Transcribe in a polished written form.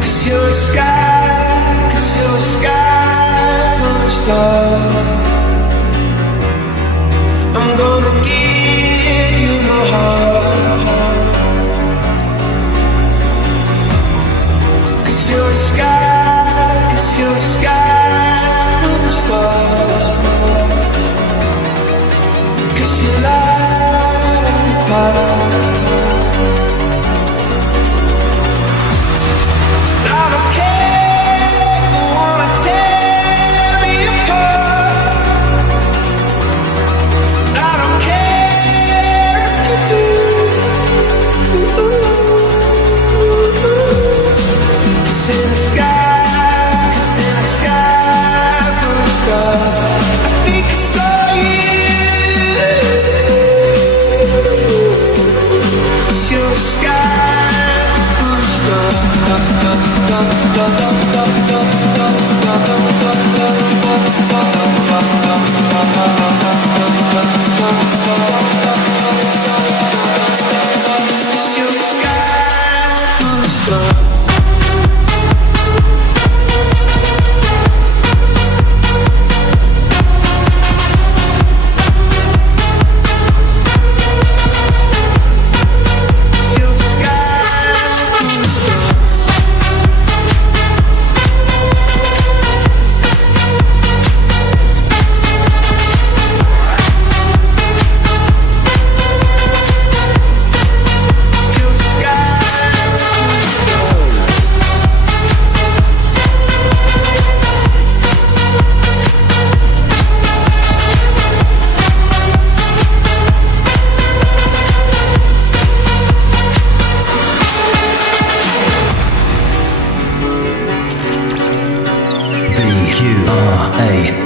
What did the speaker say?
Cause you're a sky full of stars. I'm gonna give you my heart. Cause you're a sky full of stars. Cause you light up the path. I don't care if you wanna tear me apart. I don't care if you do. Cause in the sky full of stars, I think I saw you. Cause you're a sky full of stars. VQRA